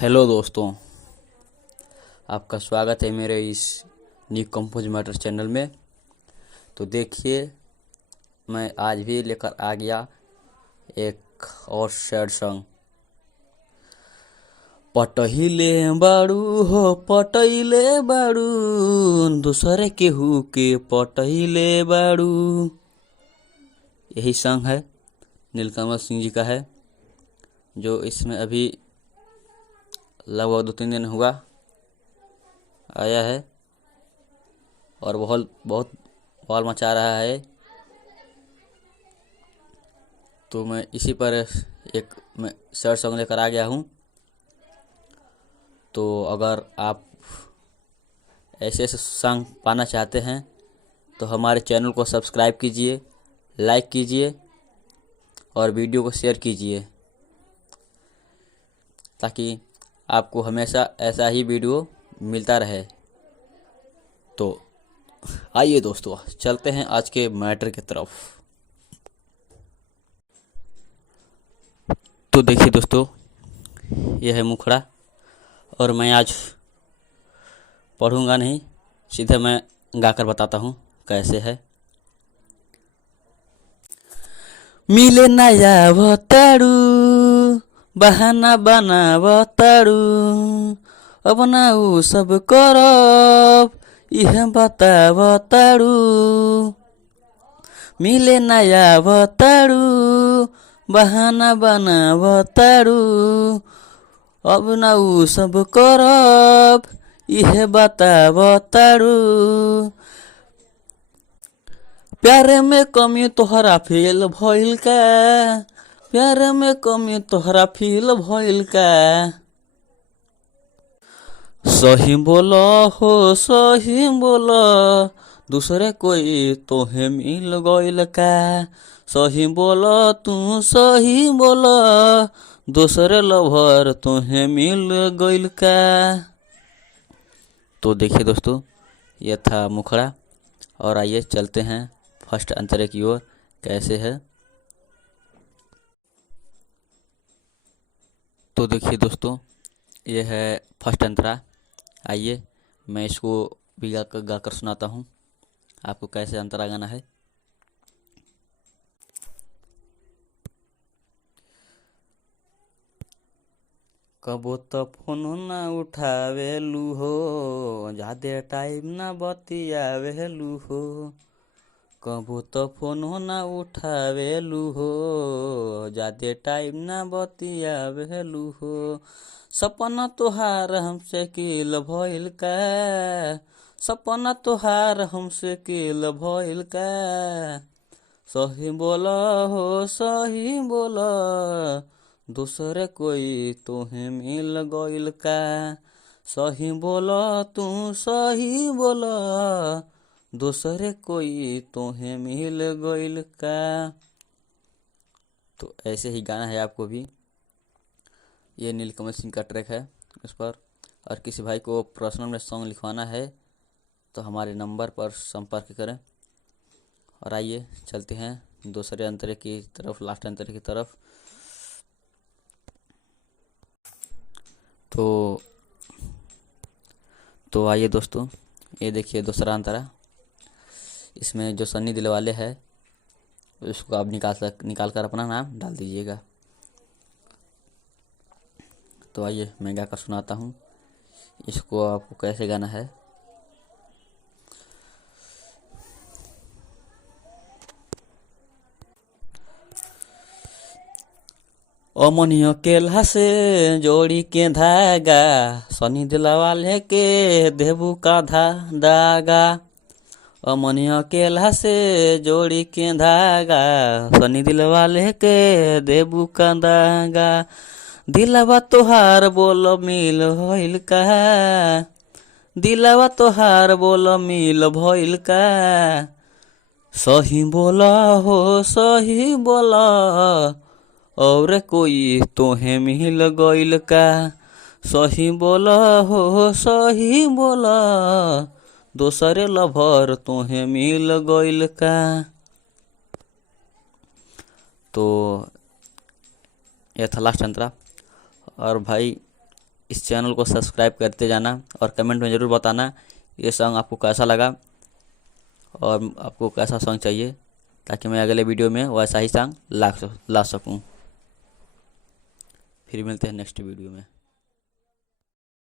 Hello दोस्तों, आपका स्वागत है मेरे इस न्यू कंपोज मैटर चैनल में। तो देखिए, मैं आज भी लेकर आ गया एक और सैड सॉन्ग। पटहिले बाड़ू हो पटहिले बाड़ू, दूसरे केहू के पटहिले बाड़ू। यही सॉन्ग है, नीलकमल सिंह जी का है, जो इसमें अभी लगभग 2-3 दिन हुआ आया है और बहुत बहुत बवाल मचा रहा है। तो मैं इसी पर एक मैं सैड सॉन्ग लेकर आ गया हूँ। तो अगर आप ऐसे ऐसे सॉन्ग पाना चाहते हैं तो हमारे चैनल को सब्सक्राइब कीजिए, लाइक कीजिए और वीडियो को शेयर कीजिए, ताकि आपको हमेशा ऐसा ही वीडियो मिलता रहे। तो आइए दोस्तों, चलते हैं आज के मैटर की तरफ। तो देखिए दोस्तों, यह है मुखड़ा और मैं आज पढ़ूंगा नहीं, सीधे मैं गाकर बताता हूँ कैसे है। मिले नया बताड़ू, बहाना बना बताड़ू, अब ना उ सब करब, यह बता बताड़ू। मिले नया बताड़ू, बहाना बना बताड़ू, अब ना उ सब करब, यह बता बताड़ू। प्यारे में कमी तोहरा फील भइल का, प्यारे में कमी तोहरा फील भइल का। सही बोलो हो सही बोलो, दूसरे कोई तोहे मिल गइल का। सही बोलो तू सही बोलो, दूसरे लवर तोहे मिल गइल का। तो देखिए दोस्तों, यह था मुखड़ा और आइए चलते हैं फर्स्ट अंतरे की ओर कैसे है। तो देखिए दोस्तों, यह है फर्स्ट अंतरा। आइए मैं इसको भी गाकर सुनाता हूँ आपको कैसे अंतरा गाना है। कबो तो फोन ना उठावेलू हो, ज्यादा टाइम ना बतियावेलू हो। कबो तो फोन ना उठावेलू हो, ज्यादा टाइम ना बतियावेलू हो। सपना तोहार हमसे किल भइल का, सपना तोहार हमसे किल भइल का। सही बोला हो सही बोला, दूसरे कोई तोहे मिल गइल का। सही बोला तू सही बोला, दूसरे कोई तोहे मिल गइल का। तो ऐसे ही गाना है आपको भी। ये नीलकमल सिंह का ट्रैक है उस पर। और किसी भाई को पर्सनल में सॉन्ग लिखवाना है तो हमारे नंबर पर संपर्क करें। और आइए चलते हैं दूसरे अंतरे की तरफ, लास्ट अंतरे की तरफ। तो आइए दोस्तों, ये देखिए दूसरा अंतरा। इसमें जो सन्नी दिलवाले है उसको आप निकाल कर अपना नाम डाल दीजिएगा। तो आइए मैं गाकर सुनाता हूँ इसको आपको कैसे गाना है। अमनियो केल्हा से जोड़ी के धागा, सनी दिलवाले के देबू का दागा। अमनियो केल्हा से जोड़ी के धागा, सनी दिलवाले के देबू का दागा। दिलवा तोहार बोलो मिल भइल का, दिलवा तोहार बोलो मिल भइल का। सही बोला हो सही बोला, और कोई तोहे मिल गइल का। सही बोला हो सही बोला, दूसरे लभर तोहे मिल गइल का। तो यह था लास्ट अंतरा। और भाई इस चैनल को सब्सक्राइब करते जाना और कमेंट में ज़रूर बताना ये सॉन्ग आपको कैसा लगा और आपको कैसा सॉन्ग चाहिए, ताकि मैं अगले वीडियो में वैसा ही सॉन्ग ला सकूं। फिर मिलते हैं नेक्स्ट वीडियो में।